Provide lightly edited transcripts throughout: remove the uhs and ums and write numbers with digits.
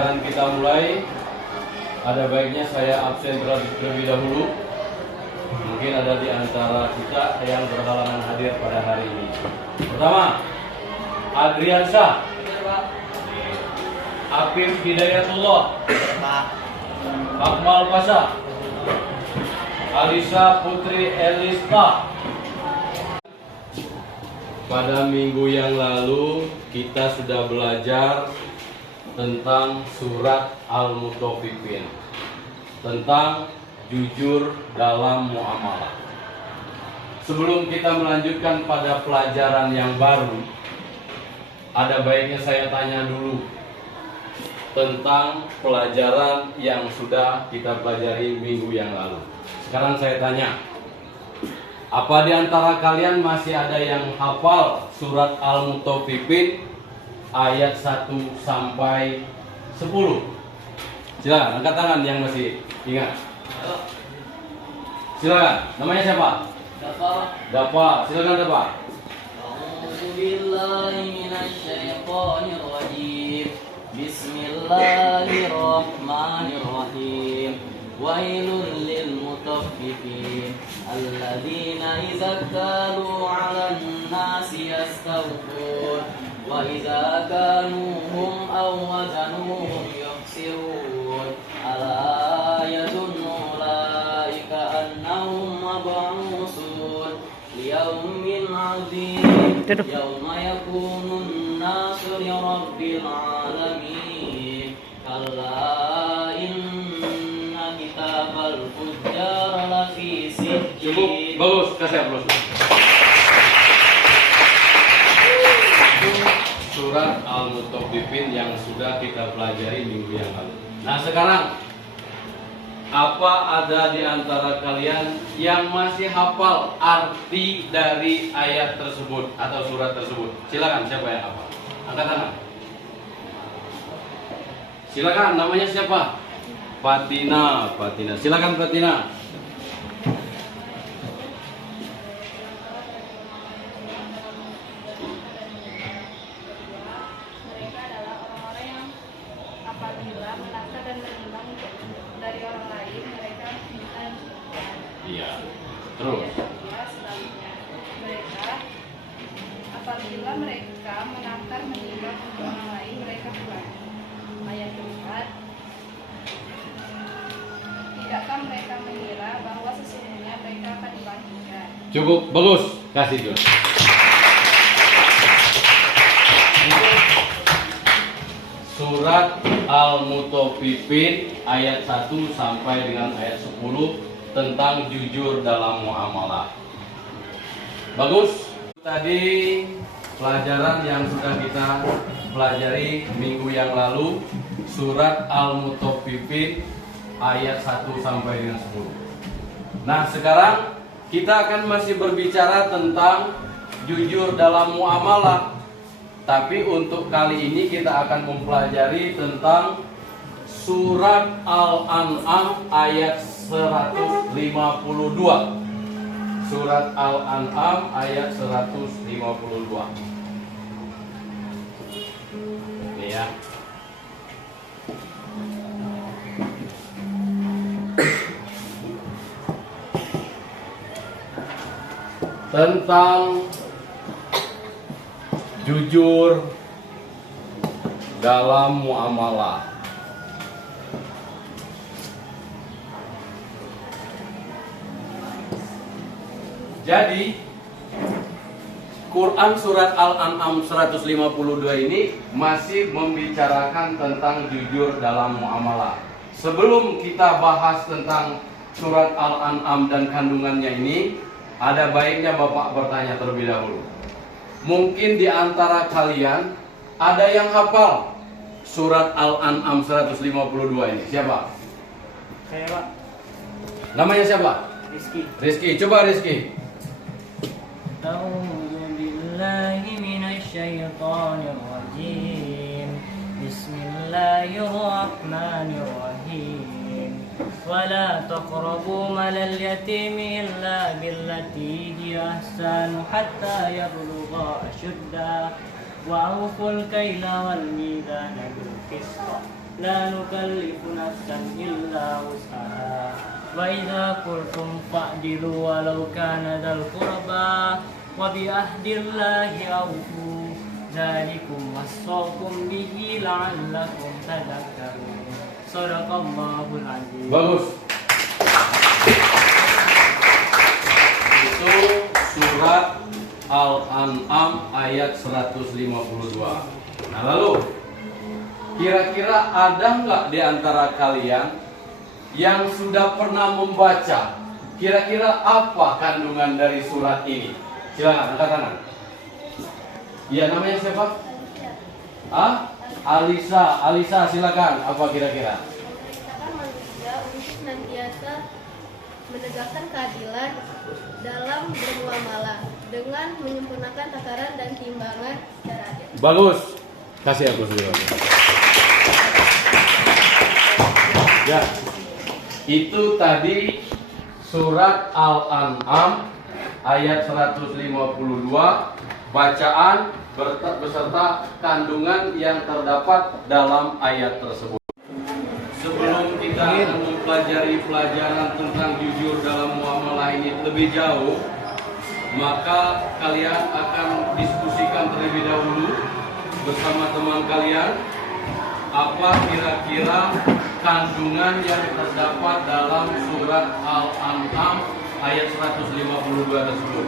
pelajaran kita mulai, ada baiknya saya absen terlebih dahulu. Mungkin ada di antara kita yang berhalangan hadir pada hari ini. Pertama, Adriansyah, Afif Hidayatullah, Akmal Pasha, Alisa Putri Elista. Pada minggu yang lalu kita sudah belajar tentang surat Al-Mutaffifin, tentang jujur dalam muamalah. Sebelum kita melanjutkan pada pelajaran yang baru, ada baiknya saya tanya dulu tentang pelajaran yang sudah kita pelajari minggu yang lalu. Sekarang saya tanya, apa di antara kalian masih ada yang hafal surat Al-Mutaffifin ayat 1 sampai 10? Silakan angkat tangan yang masih ingat. Silakan, namanya siapa? Dafa. Silakan Dafa. Bismillahirrahmanirrahim. Wailul lil mutaffifin alladzina idza kalu 'alan nasi yastawfun wa idza kanuhum aw wazanuhum yukhsirun ala yadunnu ulaika annahum mab'usun liyaumin 'adzim yauma yakunun nasu li rabbil 'alamin kalla inna kitabal fujjar lafi sijjin. Cukup, bagus, kasih aplaus. Surat Al-Mutaffifin yang sudah kita pelajari minggu yang lalu. Nah sekarang, apa ada di antara kalian yang masih hafal arti dari ayat tersebut atau surat tersebut? Silakan, siapa yang hafal? Angkat tangan. Silakan, namanya siapa? Fatina. Silakan Fatina. Mereka adalah orang-orang yang apabila menakar dan menimbang dari orang lain, mereka minta cukupan. Iya. Terus. Selanjutnya, apabila mereka menakar menimbang untuk orang lain, mereka kurangi. Ayat keempat, tidakkah mereka mengira bahwa sesungguhnya mereka akan dibangkitkan? Cukup, bagus. Kasih dulu. Surat Al-Mutaffifin ayat 1 sampai dengan ayat 10 tentang jujur dalam muamalah. Bagus. Tadi pelajaran yang sudah kita pelajari minggu yang lalu, surat Al-Mutaffifin ayat 1 sampai dengan 10. Nah, sekarang kita akan masih berbicara tentang jujur dalam muamalah. Tapi untuk kali ini kita akan mempelajari tentang surat Al-An'am ayat 152. Surat Al-An'am ayat 152. Ini ya. Tentang jujur dalam muamalah. Jadi Quran surat Al-An'am 152 ini masih membicarakan tentang jujur dalam muamalah. Sebelum kita bahas tentang surat Al-An'am dan kandungannya ini, ada baiknya Bapak bertanya terlebih dahulu. Mungkin di antara kalian ada yang hafal surat Al-An'am 152 ini. Siapa? Saya, Pak. Namanya siapa? Rizky. Coba Rizky. A'udzu billahi minasyaitonir rajim. Bismillahirrahmanirrahim. ولا تقربوا مال اليتيم إلا بالتي هي أحسن حتى يبلغ أشده وأوفوا الكيل والميزان بالقسط لا نكلف نفسا إلا وسعها وإذا قلتم فاعدلوا ولو كان ذا القربى وبعهد الله أوفوا ذلكم وصاكم به لعلكم تذكرون صدق الله العظيم. Bagus. Itu surat Al-An'am ayat 152. Nah lalu, kira-kira ada nggak di antara kalian yang sudah pernah membaca kira-kira apa kandungan dari surat ini? Silakan angkat tangan. Iya, namanya siapa? Alisa silakan. Apa kira-kira? Memerintahkan manusia untuk senantiasa menegakkan keadilan dalam bermuamalah dengan menyempurnakan takaran dan timbangan secara adil. Bagus. Kasih aku dulu. Ya. Itu tadi surat Al-An'am ayat 152, bacaan beserta kandungan yang terdapat dalam ayat tersebut. Sebelum kita akan mempelajari pelajaran tentang jujur dalam muamalah ini lebih jauh, maka kalian akan diskusikan terlebih dahulu bersama teman kalian apa kira-kira kandungan yang terdapat dalam surat Al-An'am ayat 152 tersebut.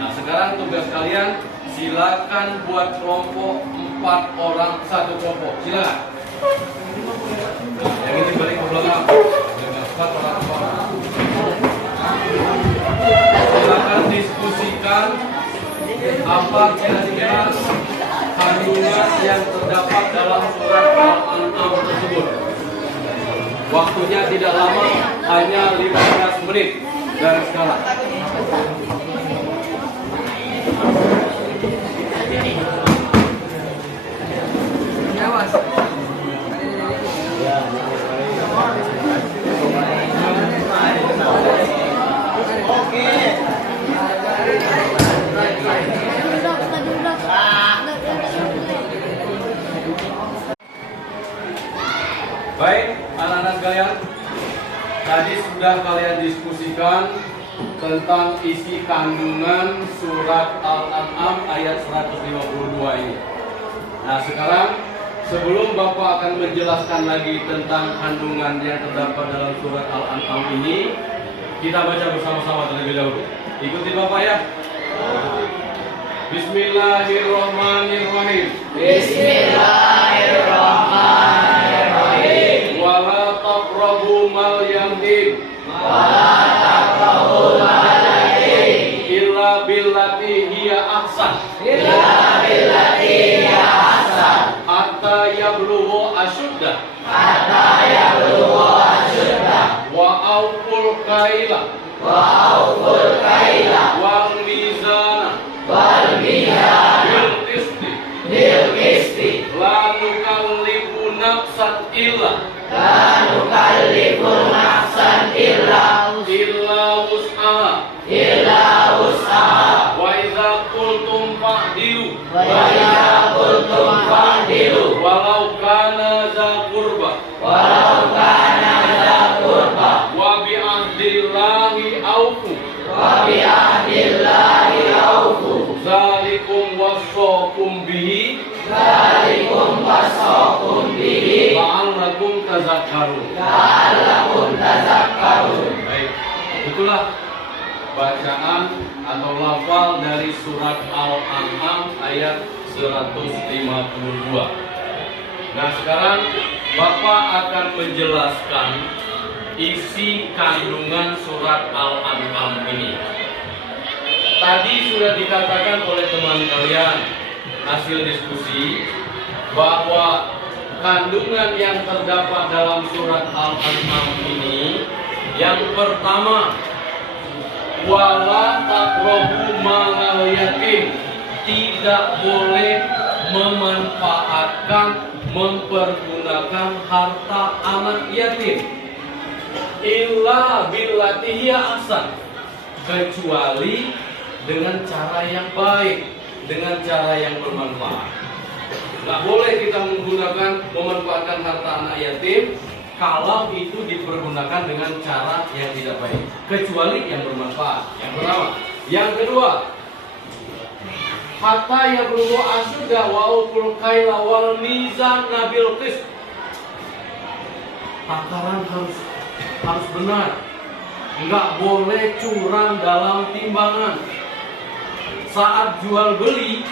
Nah, sekarang tugas kalian silakan buat kelompok 4 orang satu kelompok. Silakan. Yang ini balik ke belakang. Dengan 4 orang. Silakan diskusikan apa kira-kira kandungan yang terdapat dalam surat Al-An'am tersebut. Waktunya tidak lama, hanya 15 menit dari sekarang. Baik, anak-anak kalian, tadi sudah kalian diskusikan tentang isi kandungan surat Al-An'am ayat 152 ini. Nah, sekarang sebelum Bapak akan menjelaskan lagi tentang kandungan yang terdapat dalam surat Al-An'am ini, kita baca bersama-sama terlebih dahulu. Ikuti Bapak ya. Bismillahirrahmanirrahim. Bismillahirrahmanirrahim. Wala taqrabu mal yatim. Illa billati hiya ahsan. Hatta yablugha ashuddah. Wa awful kaila. Wal mizana. Bil qisti. La nukallifu nafsan illa wus'aha. Wa idza qultum fa'dilu walau kana za qurba wa bi'ahdillahi aufu zalikum wassakum bihi la'allakum tazakkarun. Baik, itulah bacaan atau lafal dari surat Al-An'am ayat 152. Nah, sekarang Bapak akan menjelaskan isi kandungan surat Al-An'am ini. Tadi sudah dikatakan oleh teman kalian hasil diskusi bahwa kandungan yang terdapat dalam surat Al-An'am ini yang pertama, wala taqrabu malal yatim, tidak boleh memanfaatkan, mempergunakan harta anak yatim, illa billati hiya ahsan, kecuali dengan cara yang baik, dengan cara yang bermanfaat. Nggak boleh kita memanfaatkan harta anak yatim kalau itu dipergunakan dengan cara yang tidak baik, kecuali yang bermanfaat. Yang pertama. Yang kedua, hatta yablugha asyudda wa awful kaila wal mizan nabil qist. Takaran harus benar. Nggak boleh curang dalam timbangan. Saat jual beli,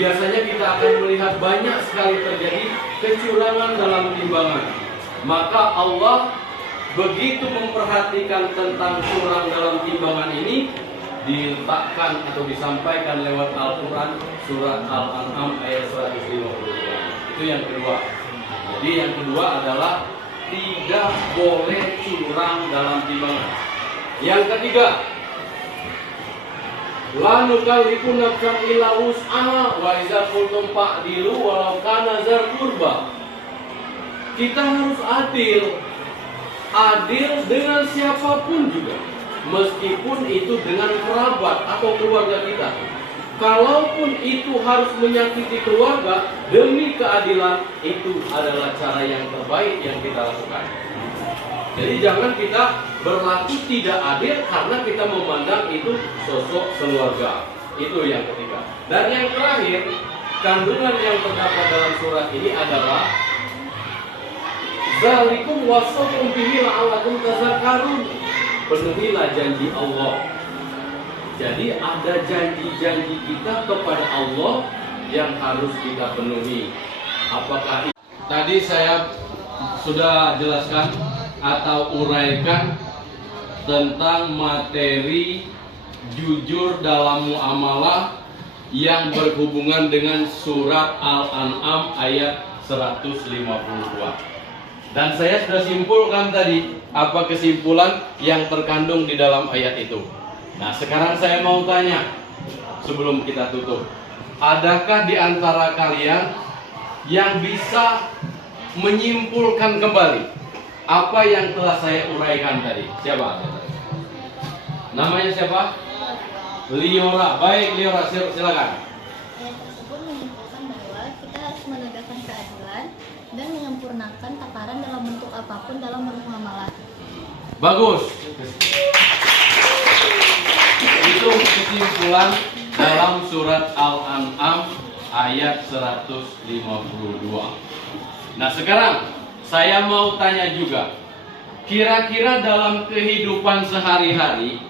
biasanya kita akan melihat banyak sekali terjadi kecurangan dalam timbangan. Maka Allah begitu memperhatikan tentang curang dalam timbangan ini, diletakkan atau disampaikan lewat Al-Quran surat Al-An'am ayat 152. Itu yang kedua. Jadi yang kedua adalah tidak boleh curang dalam timbangan. Yang ketiga, la nukallifu nafsan illa wus'aha wa idza qultum fa'dilu walau kana dzal qurba. Kita harus adil dengan siapapun juga, meskipun itu dengan kerabat atau keluarga kita. Kalaupun itu harus menyakiti keluarga, demi keadilan, itu adalah cara yang terbaik yang kita lakukan. Jadi jangan kita berlaku tidak adil karena kita memandang itu sosok keluarga. Itu yang ketiga. Dan yang terakhir, kandungan yang terdapat dalam surat ini adalah zalikum wasaqum bihi la'allakum tazakkarun. Penuhilah janji Allah. Jadi ada janji-janji kita kepada Allah yang harus kita penuhi. Apakah tadi saya sudah jelaskan atau uraikan tentang materi jujur dalam muamalah yang berhubungan dengan surat Al-An'am ayat 152. Dan saya sudah simpulkan tadi apa kesimpulan yang terkandung di dalam ayat itu. Nah, sekarang saya mau tanya sebelum kita tutup. Adakah di antara kalian yang bisa menyimpulkan kembali apa yang telah saya uraikan tadi? Siapa? Namanya siapa? Liora. Baik, Liora, silakan. Ayat tersebut menyimpulkan bahwa kita harus menegakkan keadilan dan menyempurnakan takaran dalam bentuk apapun dalam bermuamalah. Bagus. Itu kesimpulan dalam surat Al-An'am ayat 152. Nah, sekarang saya mau tanya juga, kira-kira dalam kehidupan sehari-hari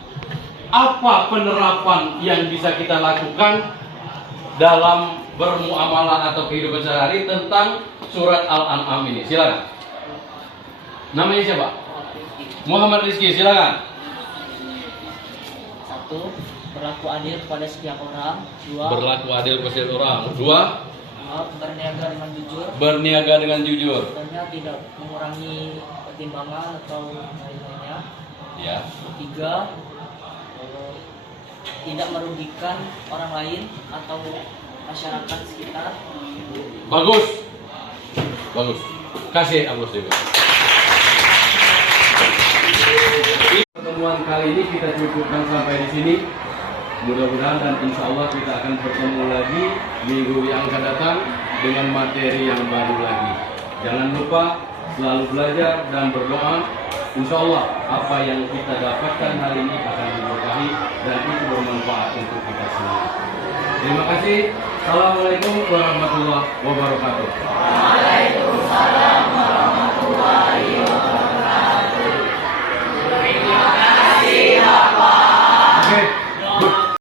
apa penerapan yang bisa kita lakukan dalam bermuamalah atau kehidupan sehari tentang surat Al-An'am ini? Silakan. Namanya siapa? Muhammad Rizky, silakan. 1. Berlaku adil kepada setiap orang. 2. Berlaku adil kepada setiap orang. 2. Berniaga dengan jujur. Berniaga dengan jujur. Contohnya tidak mengurangi pertimbangan atau lain-lainnya. Ya. 3. Tidak merugikan orang lain atau masyarakat sekitar. Bagus. Bagus. Kasih aplaus juga. Pertemuan kali ini kita cukupkan sampai di sini. Mudah-mudahan dan insya Allah kita akan bertemu lagi minggu yang akan datang dengan materi yang baru lagi. Jangan lupa selalu belajar dan berdoa. Insya Allah apa yang kita dapatkan hari ini akan diberkahi dan itu bermanfaat untuk kita semua. Terima kasih. Assalamualaikum warahmatullahi wabarakatuh.